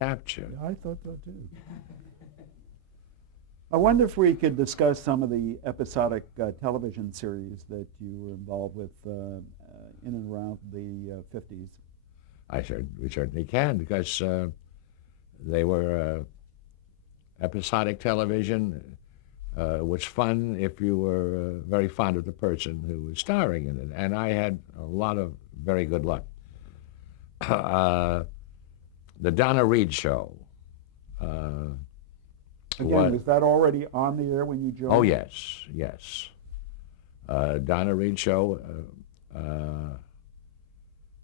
capture. I thought so too. I wonder if we could discuss some of the episodic television series that you were involved with in and around the 50s. We certainly can because they were episodic television. Was fun if you were very fond of the person who was starring in it, and I had a lot of very good luck. The Donna Reed Show. Again, was that already on the air when you joined? Oh, yes, yes. Donna Reed Show,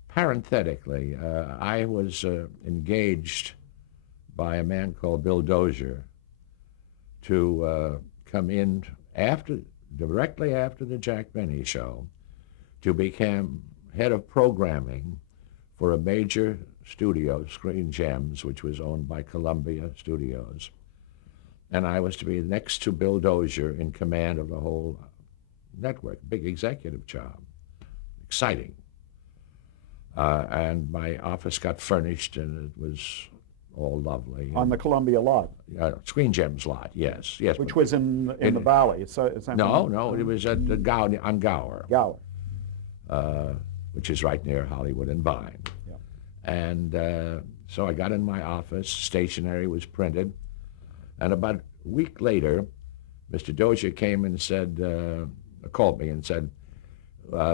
parenthetically, I was engaged by a man called Bill Dozier to come in directly after the Jack Benny Show to become head of programming for a major studio, Screen Gems, which was owned by Columbia Studios. And I was to be next to Bill Dozier in command of the whole network. Big executive job. Exciting. And my office got furnished, and it was all lovely. On the Columbia lot? Screen Gems lot, yes. Yes. Which was in the valley? So, no, it was at the on Gower. Gower. Which is right near Hollywood and Vine. Yeah. And so I got in my office, stationery was printed, and about a week later, Mr. Dozier came and said, called me and said,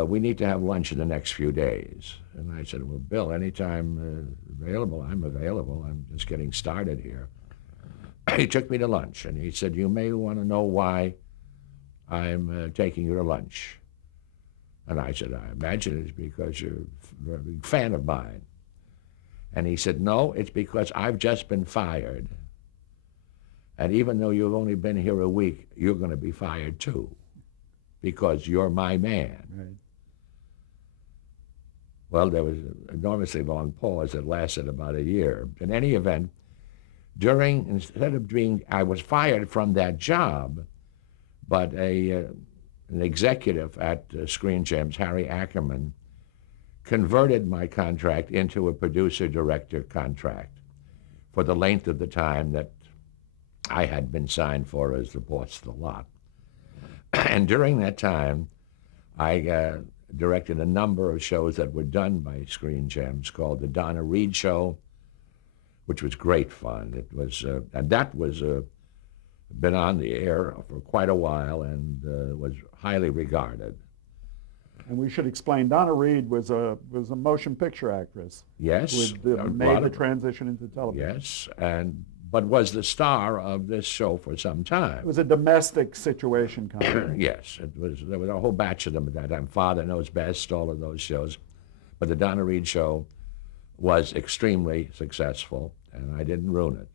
we need to have lunch in the next few days. And I said, well, Bill, anytime available, I'm available. I'm just getting started here. He took me to lunch, and he said, you may want to know why I'm taking you to lunch. And I said, I imagine it's because you're a big fan of mine. And he said, no, it's because I've just been fired. And even though you've only been here a week, you're going to be fired too, because you're my man. Right. Well, there was an enormously long pause that lasted about a year. In any event, I was fired from that job, but an executive at Screen Gems, Harry Ackerman, converted my contract into a producer-director contract for the length of the time that I had been signed for as the boss of the lot. And during that time, I directed a number of shows that were done by Screen Gems called The Donna Reed Show, which was great fun. It was, and that was been on the air for quite a while and was highly regarded. And we should explain, Donna Reed was a motion picture actress. Yes. Who had made the transition into television. Yes, but was the star of this show for some time. It was a domestic situation kind. Yes, there was a whole batch of them at that time. Father Knows Best, all of those shows. But the Donna Reed Show was extremely successful, and I didn't ruin it.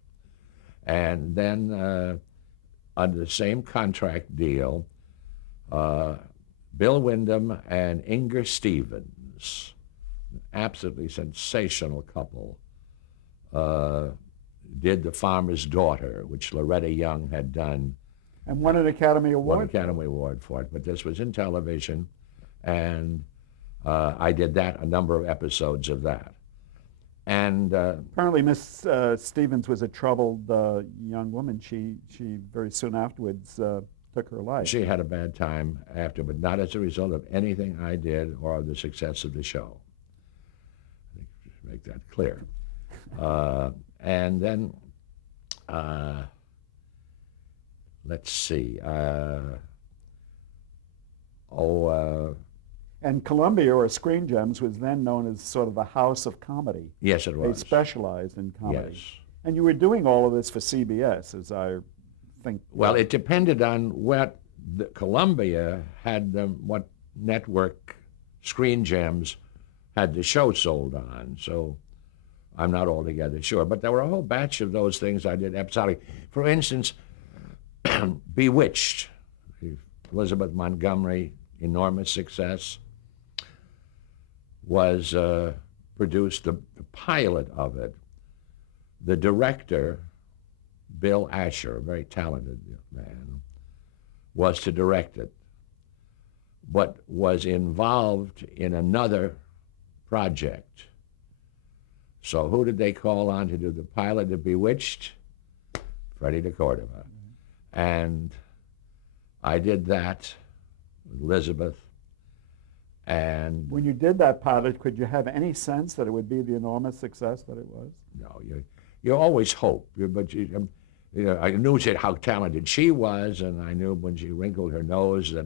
And then under the same contract deal, Bill Wyndham and Inger Stevens, an absolutely sensational couple, did The Farmer's Daughter, which Loretta Young had done. And won an Academy Award? Won an Academy Award for it, but this was in television, and I did a number of episodes of that. And apparently Miss Stevens was a troubled young woman. She very soon afterwards took her life. She had a bad time after, but not as a result of anything I did or the success of the show. I think we should make that clear. And then, let's see. And Columbia, or Screen Gems, was then known as sort of the house of comedy. Yes, it was. They specialized in comedy. Yes. And you were doing all of this for CBS, as I think. Well, it depended on what Columbia had what network Screen Gems had the show sold on. So I'm not altogether sure. But there were a whole batch of those things I did episodically. For instance, Bewitched, Elizabeth Montgomery, enormous success, was produced, the pilot of it. The director, Bill Asher, a very talented man, was to direct it, but was involved in another project So who did they call on to do the pilot of Bewitched? Freddie de Cordova. And I did that with Elizabeth. And When you did that pilot, could you have any sense that it would be the enormous success that it was? no, you always hope, I knew how talented she was, and I knew when she wrinkled her nose that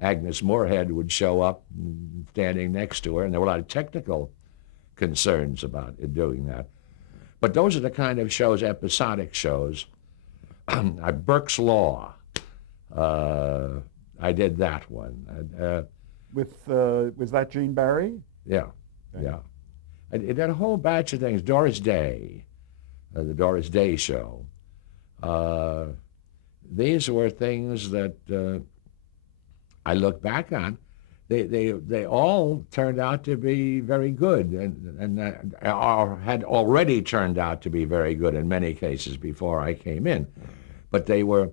Agnes Moorehead would show up standing next to her, and there were a lot of technical concerns about it doing that. But those are the kind of shows, episodic shows. Burke's Law, I did that one. Was that Gene Barry? Yeah, Okay. yeah. I did a whole batch of things. Doris Day, the Doris Day Show. These were things that I look back on. They all turned out to be very good, and had already turned out to be very good in many cases before I came in. But they were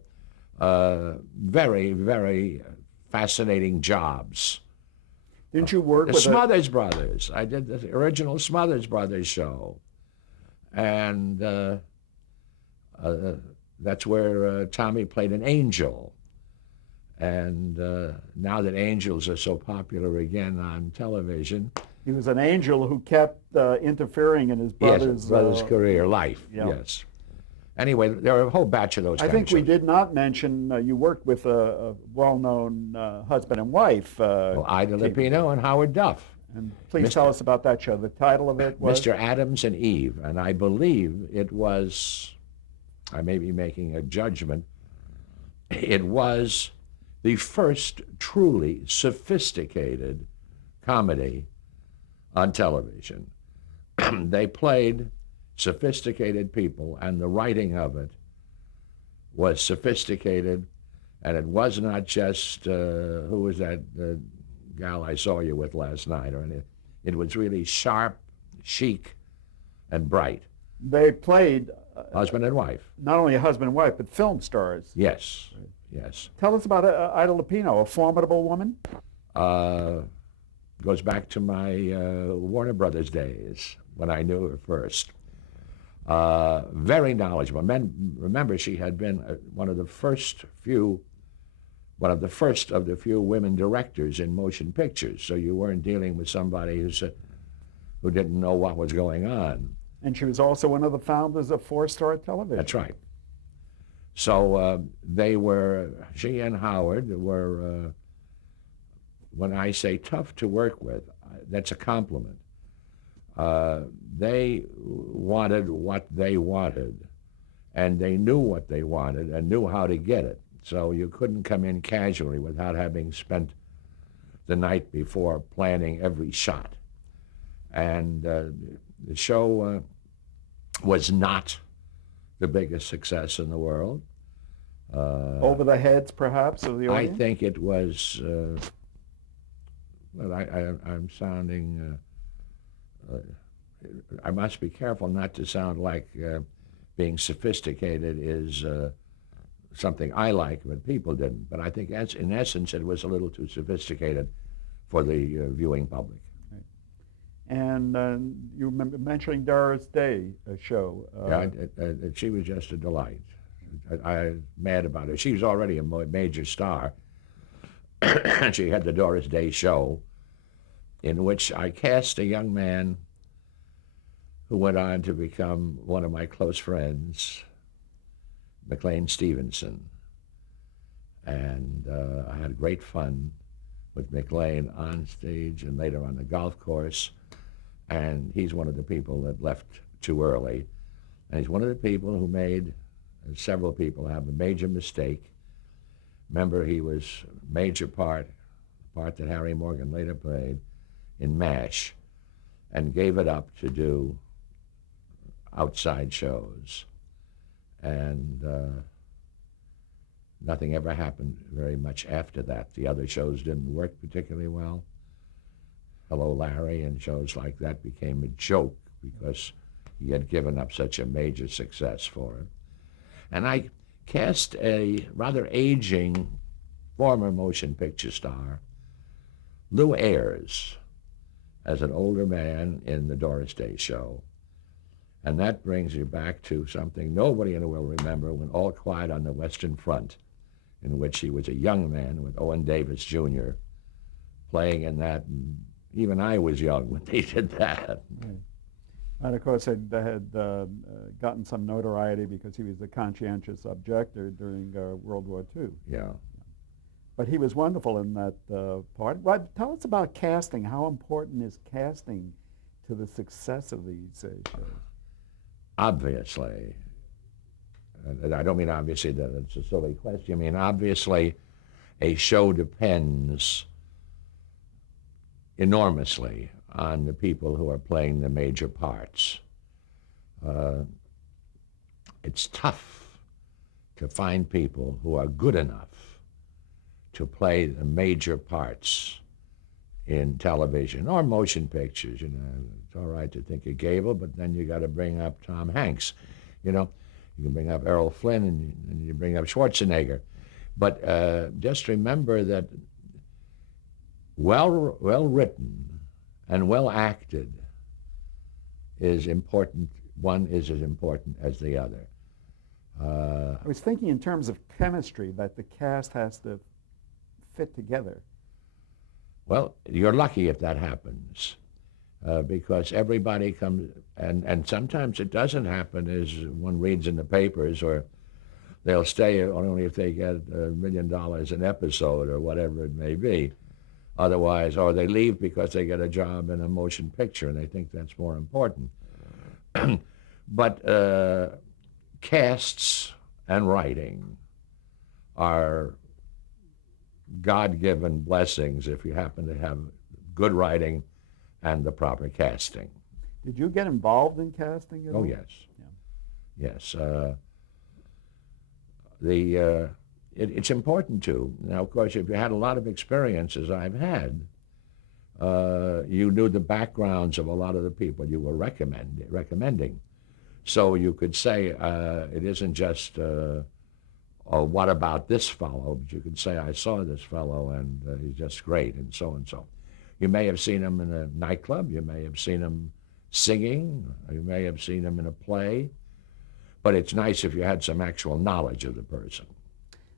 very, very fascinating jobs. Didn't you work The with Smothers Brothers. I did the original Smothers Brothers show. And that's where Tommy played an angel. And now that angels are so popular again on television. He was an angel who kept interfering in his brother's, career, life, yeah. yes. Anyway, there are a whole batch of those I kind think of we shows. did not mention you worked with a well-known husband and wife. Ida Lupino and Howard Duff. And please tell us about that show. The title of it was? Mr. Adams and Eve. And I believe it was, I may be making a judgment, it was the first truly sophisticated comedy on television. They played sophisticated people, and the writing of it was sophisticated, and it was not just, who was that gal I saw you with last night, or anything. It was really sharp, chic, and bright. They played Husband and wife. not only a husband and wife, but film stars. Yes, yes. Tell us about Ida Lupino, a formidable woman. Goes back to my Warner Brothers days when I knew her first. Very knowledgeable. Remember, she had been one of the first of the few women directors in motion pictures. So you weren't dealing with somebody who didn't know what was going on. And she was also one of the founders of Four Star Television. That's right. So she and Howard were, when I say tough to work with, that's a compliment. They wanted what they wanted, and they knew what they wanted and knew how to get it. So you couldn't come in casually without having spent the night before planning every shot. And the show was not the biggest success in the world. Over the heads, perhaps, of the I audience? think it was, I'm sounding, I must be careful not to sound like being sophisticated is something I like, but people didn't. But I think in essence it was a little too sophisticated for the viewing public. And you remember mentioning Doris Day show. She was just a delight. I'm mad about her. She was already a major star. She had the Doris Day show, in which I cast a young man who went on to become one of my close friends, McLean Stevenson. And I had great fun with McLean on stage and later on the golf course. And he's one of the people that left too early. And he's one of the people who made several people have a major mistake. Remember, he was a major part, the part that Harry Morgan later played in MASH, and gave it up to do outside shows. And nothing ever happened very much after that. The other shows didn't work particularly well. Hello, Larry, and shows like that became a joke because he had given up such a major success for him. And I cast a rather aging former motion picture star, Lou Ayres, as an older man in the Doris Day show. And that brings you back to something nobody will remember, when All Quiet on the Western Front, in which he was a young man with Owen Davis Jr. playing in that. And even I was young when they did that. Right. And of course, had gotten some notoriety because he was a conscientious objector during World War II. Yeah. But he was wonderful in that part. Well, tell us about casting. How important is casting to the success of these shows? Obviously, and I don't mean obviously that it's a silly question. I mean, obviously, a show depends enormously on the people who are playing the major parts. It's tough to find people who are good enough to play the major parts in television or motion pictures. You know, it's all right to think of Gable, but then you got to bring up Tom Hanks. You know, you can bring up Errol Flynn and you bring up Schwarzenegger. But just remember that well written and well acted is important. One is as important as the other. I was thinking in terms of chemistry, that the cast has to fit together. Well, you're lucky if that happens, because everybody comes, and sometimes it doesn't happen, as one reads in the papers, or they'll stay only if they get $1 million an episode or whatever it may be. Otherwise, or they leave because they get a job in a motion picture and they think that's more important. But casts and writing are God-given blessings if you happen to have good writing and the proper casting. Did you get involved in casting at all? Oh, yes. Yeah. Yes. It's important to. Now, of course, if you had a lot of experience, as I've had, you knew the backgrounds of a lot of the people you were recommending. So you could say it isn't just, what about this fellow? But you could say, I saw this fellow and he's just great, and so and so. You may have seen him in a nightclub. You may have seen him singing. You may have seen him in a play. But it's nice if you had some actual knowledge of the person.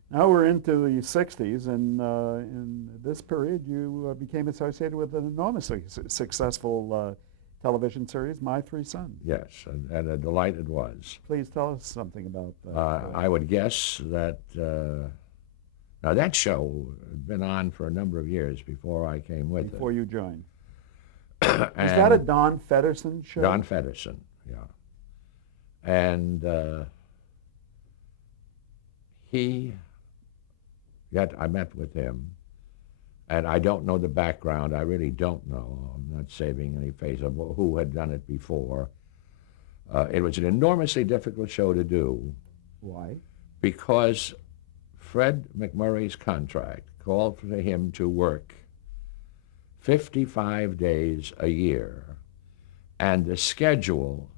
Now we're into the 60s, and in this period you became associated with an enormously successful television series, My Three Sons. Yes, and a delight it was. Please tell us something about that. I would guess that, now that show had been on for a number of years before I came with Before you joined. it. Was that a Don Feddersen show? Don Feddersen, yeah. And I met with him, and I don't know the background. I really don't know. I'm not saving any face of who had done it before. It was an enormously difficult show to do. Why? Because Fred McMurray's contract called for him to work 55 days a year, and the schedule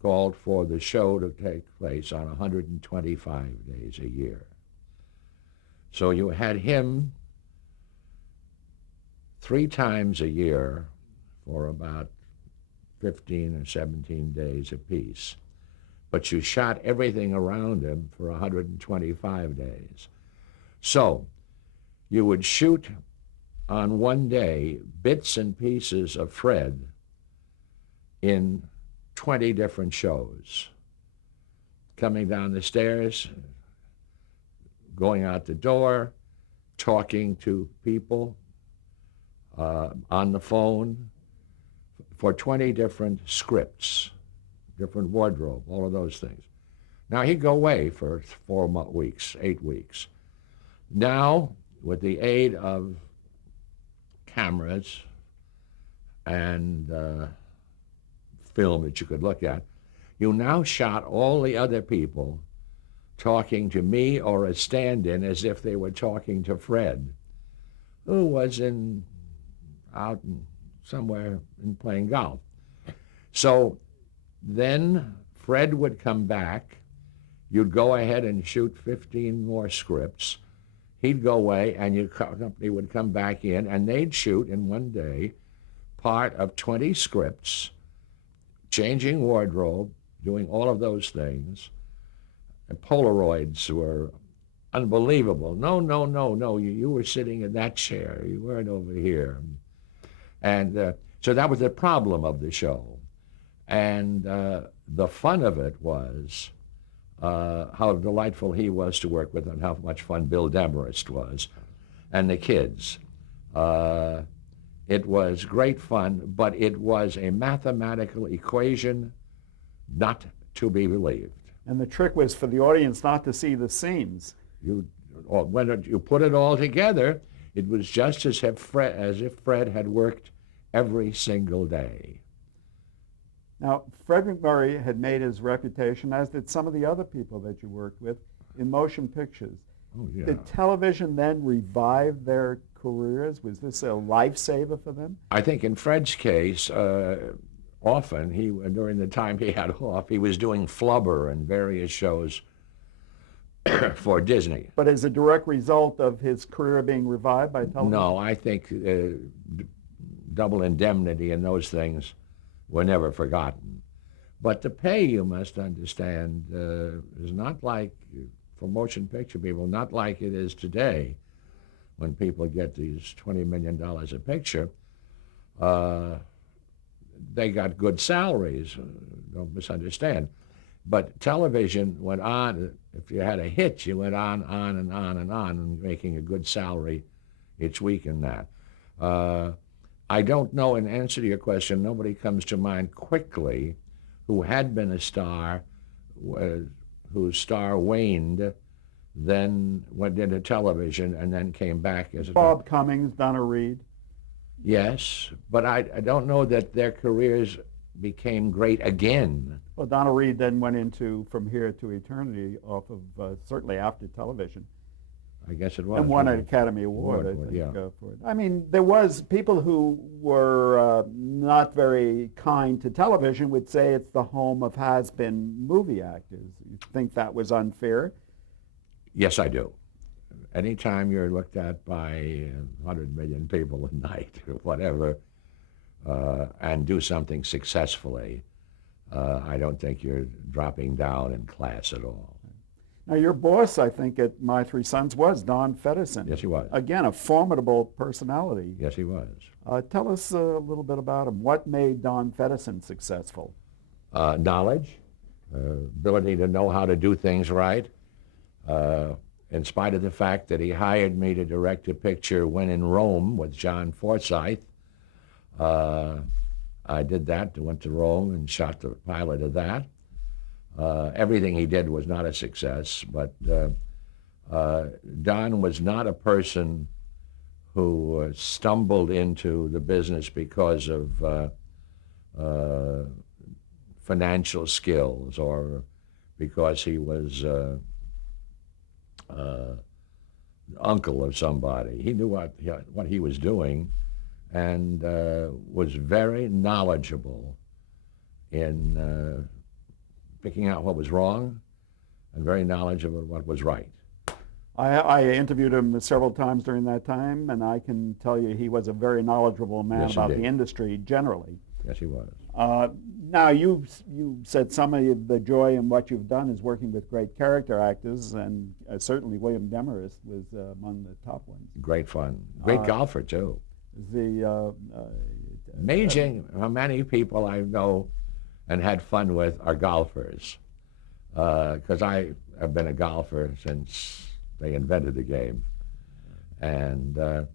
called for the show to take place on 125 days a year. So you had him 3 times a year for about 15 or 17 days apiece. But you shot everything around him for 125 days. So you would shoot on one day bits and pieces of Fred in 20 different shows. Coming down the stairs, going out the door, talking to people on the phone, for 20 different scripts, different wardrobe, all of those things. Now he'd go away for 4 weeks, 8 weeks. Now, with the aid of cameras and film that you could look at, you now shot all the other people talking to me or a stand-in as if they were talking to Fred, who was out somewhere and playing golf. So then Fred would come back. You'd go ahead and shoot 15 more scripts. He'd go away, and your company would come back in, and they'd shoot in one day part of 20 scripts, changing wardrobe, doing all of those things. And Polaroids were unbelievable. No, no, no, no. You were sitting in that chair. You weren't over here. And so that was the problem of the show. And the fun of it was how delightful he was to work with and how much fun Bill Demarest was and the kids. It was great fun, but it was a mathematical equation not to be believed. And the trick was for the audience not to see the seams. When you put it all together, it was just as if Fred had worked every single day. Now, Fred MacMurray had made his reputation, as did some of the other people that you worked with, in motion pictures. Oh, yeah. Did television then revive their careers? Was this a lifesaver for them? I think in Fred's case, often, during the time he had off, he was doing Flubber and various shows for Disney. But as a direct result of his career being revived by television? No, I think Double Indemnity and those things were never forgotten. But the pay, you must understand, is not like, for motion picture people, not like it is today when people get these $20 million a picture. They got good salaries, don't misunderstand. But television went on, if you had a hit, you went on and on and on, and making a good salary each week in that. I don't know, in answer to your question, nobody comes to mind quickly who had been a star, whose star waned, then went into television, and then came back as a... Bob Cummings, Donna Reed. Yes, but I don't know that their careers became great again. Well, Donna Reed then went into From Here to Eternity off of, certainly after television. I guess it was. And won an Academy Award, I think, for it. I mean, there was people who were not very kind to television would say it's the home of has-been movie actors. You think that was unfair? Yes, I do. Anytime you're looked at by 100 million people a night or whatever, and do something successfully, I don't think you're dropping down in class at all. Now, your boss, I think, at My Three Sons was Don Feddersen. Yes, he was. Again, a formidable personality. Yes, he was. Tell us a little bit about him. What made Don Feddersen successful? Knowledge, ability to know how to do things right. In spite of the fact that he hired me to direct a picture When in Rome with John Forsythe, I did that, went to Rome and shot the pilot of that. Everything he did was not a success, but Don was not a person who stumbled into the business because of financial skills or because he was uncle of somebody. He knew what he was doing and was very knowledgeable in picking out what was wrong and very knowledgeable what was right. I interviewed him several times during that time, and I can tell you he was a very knowledgeable man Yes, about indeed. the industry generally. Yes, he was. Now, you said some of the joy in what you've done is working with great character actors, and certainly William Demarest was among the top ones. Great fun. Great golfer, too. Amazing how many people I know and had fun with are golfers, because I have been a golfer since they invented the game. And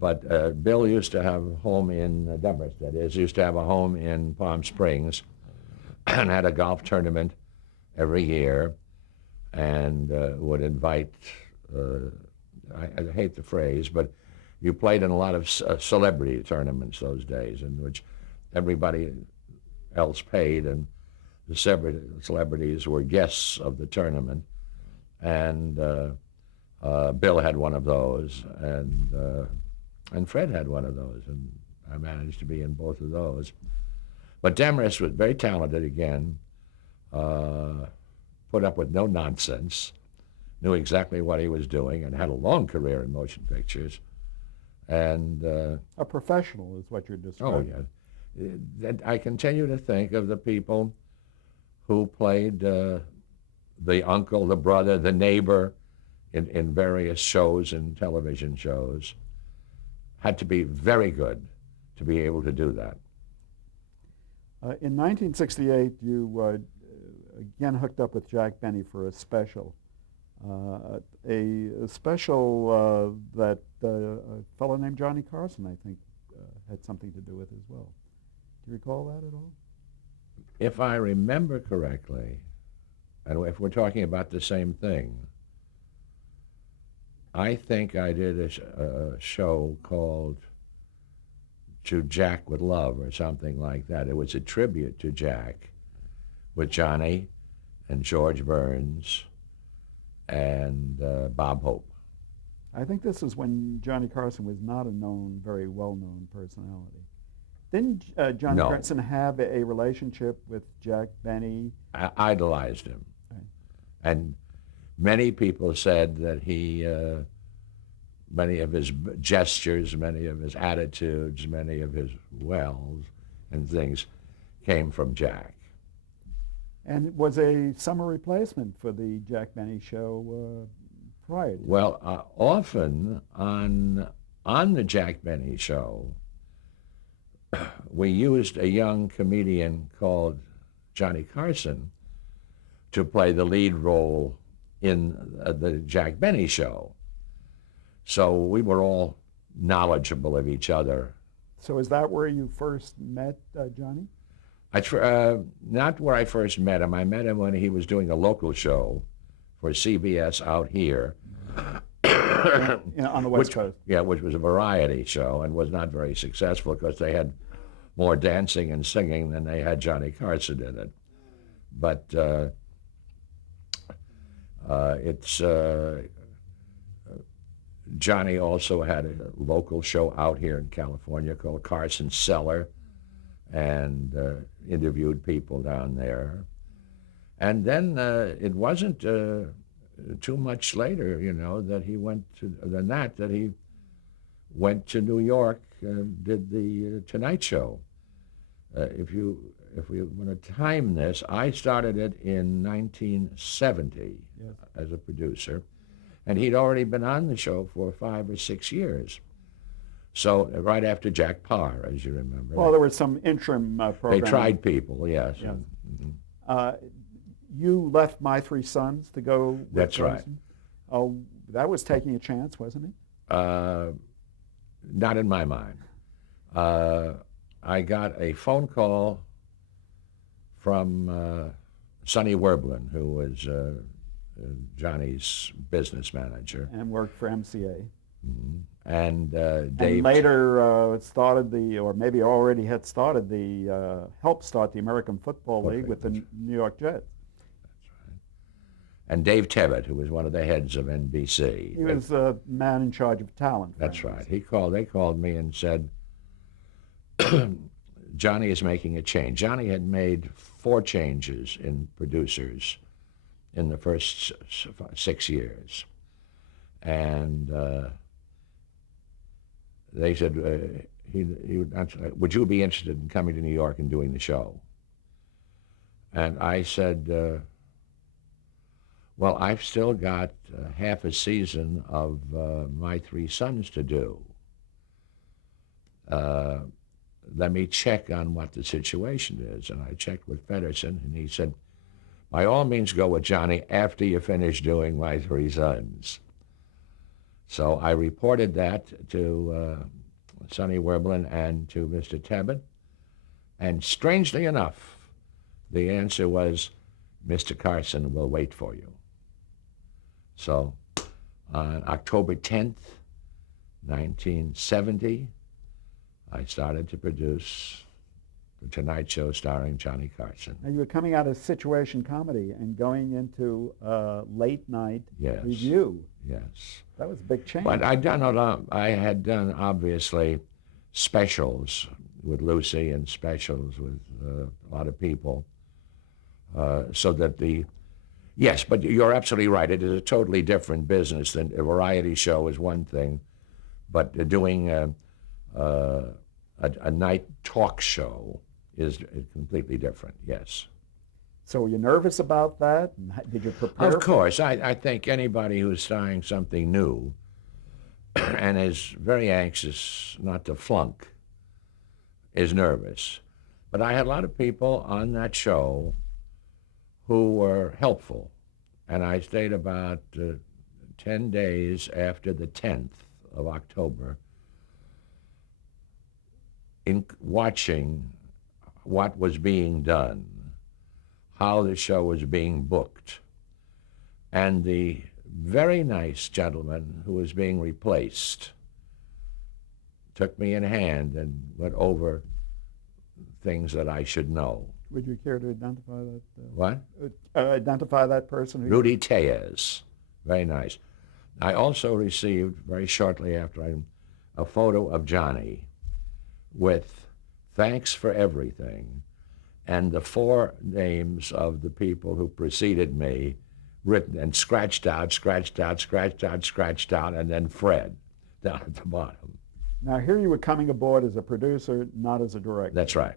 but Bill used to have a home in Demarest, that is, used to have a home in Palm Springs, and had a golf tournament every year, and would invite, I hate the phrase, but you played in a lot of celebrity tournaments those days, in which everybody else paid, and the celebrities were guests of the tournament. And Bill had one of those, and Fred had one of those, and I managed to be in both of those. But Demarest was very talented again, put up with no nonsense, knew exactly what he was doing, and had a long career in motion pictures. And a professional is what you're describing. oh yeah, that I continue to think of the people who played the uncle, the brother, the neighbor in various shows and television shows. Had to be very good to be able to do that. In 1968, you again hooked up with Jack Benny for a special. A special that a fellow named Johnny Carson, I think, had something to do with as well. Do you recall that at all? If I remember correctly, and if we're talking about the same thing, I think I did a show called To Jack with Love or something like that. It was a tribute to Jack with Johnny and George Burns and Bob Hope. I think this is when Johnny Carson was not a very well-known personality. Didn't Johnny No. Carson have a relationship with Jack Benny? I idolized him. Right. And many people said that many of his gestures, many of his attitudes, many of his wells and things came from Jack. And it was a summer replacement for the Jack Benny show prior to. Well, often on the Jack Benny show, we used a young comedian called Johnny Carson to play the lead role in the Jack Benny show. So we were all knowledgeable of each other. So is that where you first met Johnny? Not where I first met him. I met him when he was doing a local show for CBS out here. On the West Coast. Yeah, which was a variety show and was not very successful because they had more dancing and singing than they had Johnny Carson in it. But Johnny also had a local show out here in California called Carson's Cellar, and interviewed people down there. And then it wasn't too much later, that he went to New York and did the Tonight Show. If we want to time this, I started it in 1970 Yes. as a producer, and he'd already been on the show for 5 or 6 years. So right after Jack Parr, as you remember. Well, there were some interim programs. They tried people, yes. Yes. Mm-hmm. You left My Three Sons to go with That's right. Carson. Oh, that was taking a chance, wasn't it? Not in my mind. I got a phone call from Sonny Werblin, who was Johnny's business manager. And worked for MCA. Mm-hmm. And Dave. And later started or maybe already had started helped start the American Football League with the New York Jets. That's right. And Dave Tevitt, who was one of the heads of NBC. He was a man in charge of talent. That's right. They called me and said, Johnny is making a change. Johnny had made 4 changes in producers in the first 6 years. And they said, would you be interested in coming to New York and doing the show? And I said, well, I've still got half a season of My Three Sons to do. Let me check on what the situation is. And I checked with Pedersen, and he said, by all means, go with Johnny after you finish doing My Three Sons. So I reported that to Sonny Werblin and to Mr. Tebbett, and strangely enough, the answer was, Mr. Carson will wait for you. So on October 10th, 1970, I started to produce The Tonight Show starring Johnny Carson. Now you were coming out of situation comedy and going into late night review. Yes. That was a big change. But I had done obviously specials with Lucy and specials with a lot of people, so that yes, but you're absolutely right. It is a totally different business. Than a variety show is one thing, but doing a a night talk show is completely different, yes. So were you nervous about that? Did you prepare? Of course. I think anybody who's trying something new and is very anxious not to flunk is nervous. But I had a lot of people on that show who were helpful. And I stayed about 10 days after the 10th of October in watching what was being done, how the show was being booked. And the very nice gentleman who was being replaced took me in hand and went over things that I should know. Would you care to identify that? What? Identify that person? Rudy Tellez. Very nice. I also received, very shortly after, a photo of Johnny with thanks for everything and the 4 names of the people who preceded me written and scratched out, and then Fred down at the bottom. Now, here you were coming aboard as a producer, not as a director. That's right.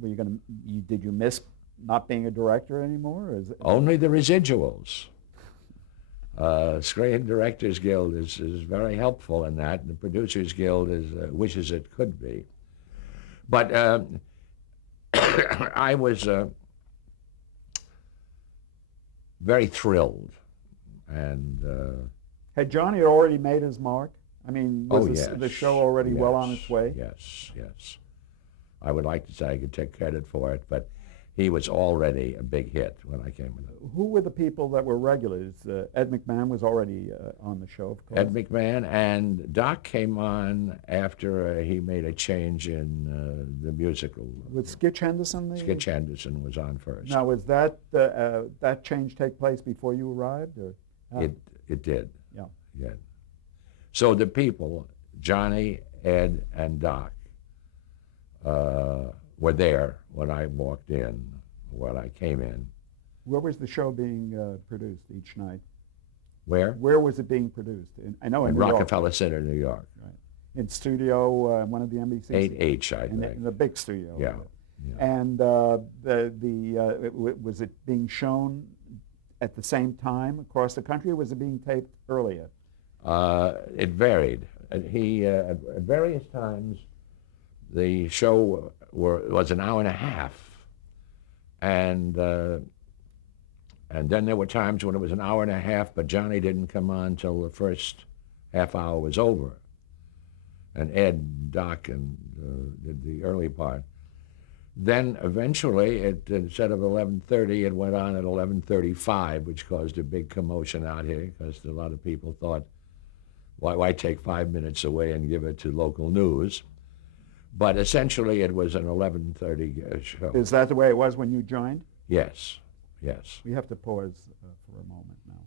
Did you miss not being a director anymore? Only the residuals. Screen Directors Guild is very helpful in that, and the Producers Guild wishes it could be. But I was very thrilled. And had Johnny already made his mark? I mean, was the show already well on its way? Yes. I would like to say I could take credit for it, but he was already a big hit when I came with him. Who were the people that were regulars? Ed McMahon was already on the show, of course. Ed McMahon, and Doc came on after he made a change in the musical. Was Skitch Henderson the... Skitch Henderson was on first. Now, was that change take place before you arrived? Or? It did. Yeah. So the people, Johnny, Ed, and Doc, were there when I walked in, when I came in. Where was the show being produced each night? Where? Where was it being produced? I know in New Rockefeller York. Center, New York. Right. In studio, one of the NBCs? 8H, I think. In the big studio. Yeah. And was it being shown at the same time across the country, or was it being taped earlier? It varied. At various times, the show was an hour and a half, and then there were times when it was an hour and a half, but Johnny didn't come on till the first half hour was over, and Ed, Doc, and did the early part. Then eventually, instead of 11:30, it went on at 11:35, which caused a big commotion out here because a lot of people thought, why take 5 minutes away and give it to local news? But essentially, it was an 11:30 show. Is that the way it was when you joined? Yes. We have to pause for a moment now.